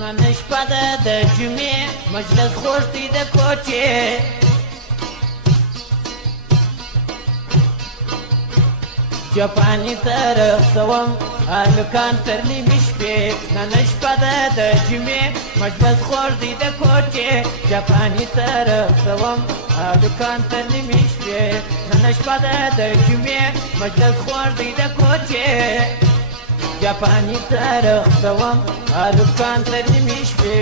نن شپه ده د جمعې مجلس خوږ دی د کوټې جاپاني ته رخصوم هلکان تر نیمې شپې نن شپه ده د جمعې مجلس خوږ دی د کوټې جاپاني ته رخصوم هلکان تر نیمې شپې نن شپه ده د جمعې مجلس خوږ دی د کوټې جاپاني ته رخصوم هلکان تر نیمې شپې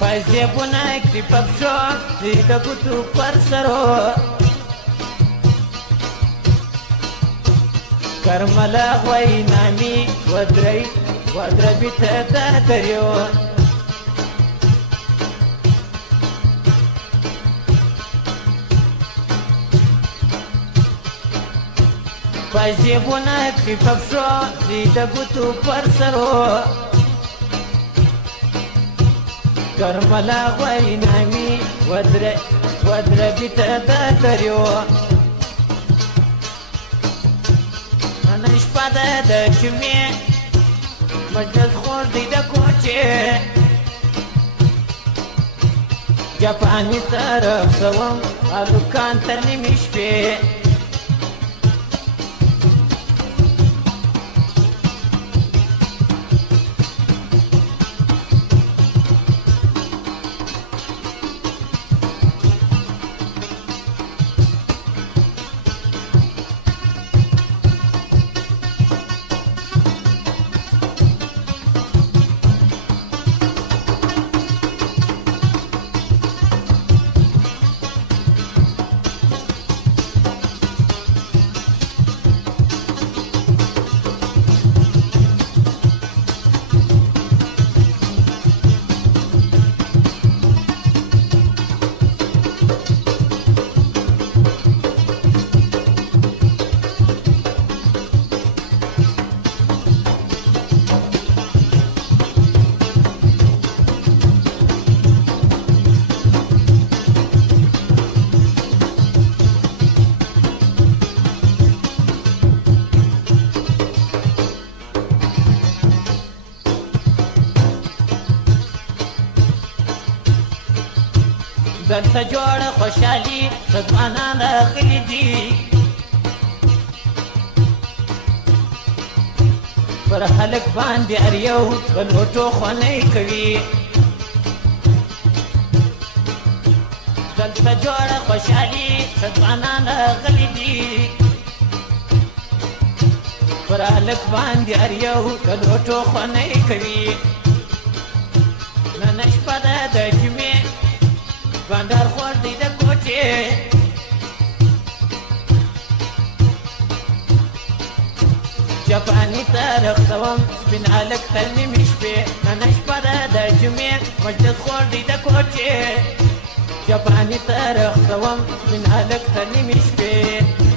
پایزیبونه کړي په پښو دوی د ګوتو پر سرو کرمله غوی نامي ودروي ته د دریو پایزیبونه کړي په پښو دوی د ګوتو پر سرو کرملا غوی نامي ودروي ته د دریو نن شپه ده د جمعې مجلس خوږ دی د کوټې جاپاني ته رخصوم هلکان تر نیمې شپې دلته جوړه خوشحالي ځوانان راغلي دي پر هلک باندې هر یو د لوټو خولۍ کوي دلته جوړه خوشحالي ځوانان راغلي دي پر هلک باندې هر یو د لوټو خولۍ کوي نن شپه ده د جمعې بندر خوږ دی د کوټې جاپاني ته رخصوم سپین هلک تر نیمې شپې نن شپه ده د جمعې مجلس خوږ دی د کوټې جاپاني ته رخصوم سپین هلک تر نیمې شپې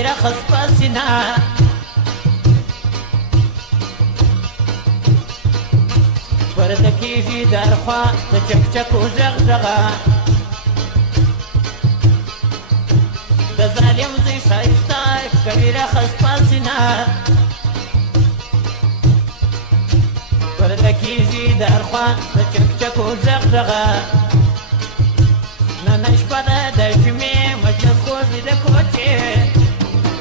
کبیره خس په سینه پرده کېږي در خوا د چکچکو غږغه د ظالم زوی ښایسته کبیره خس په سینه پرده کېږي در خوا د چکچکو غږغه نن شپه ده د جمعې مجلس خوږ دی د کوچې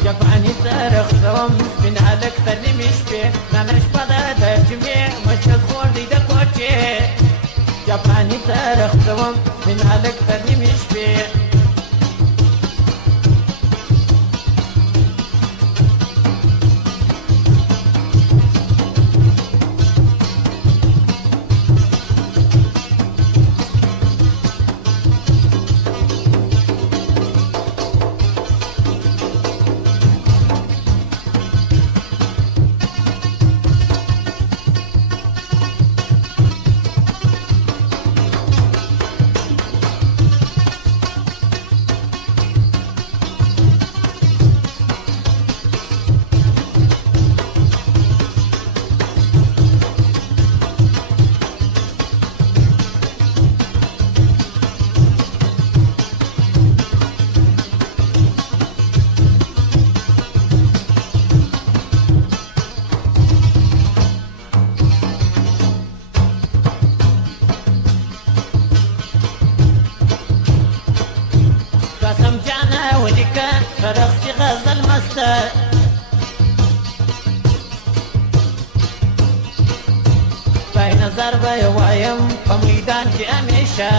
جاپاني ته رخصوم سپین هلک تر نیمې شپې نن شپه ده د جمعې مجلس خوږ دی د کوچې جاپاني ته رخصوم سپین هلک تر نیمې شپې رقصي غزل مسته پای نظر به یې وایم په میدان کې همیشه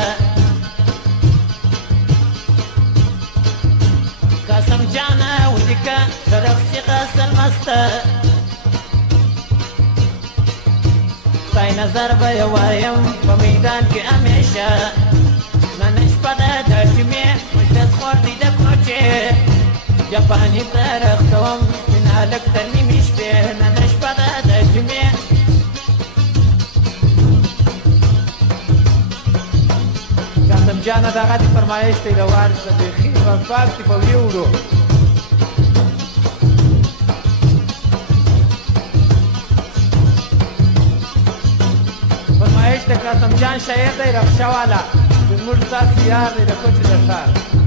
قسم جانه ولیکه رقصي غزل مسته پای نظر به یې وایم په میدان کې همیشه نن شپه ده د جمعې مجلس خوږ دی د کوچې جاپاني ته رخصوم سپین هلک تر نیمې شپې نن شپه ده د جمعې قاسم جانه دغه دې فرمایش دی روان شه بیخي غفار دي په ویوړو فرمایش د قاسم جان شاعر دی رخصه والا زموږ ستاسو یار دی د کوچې د ښار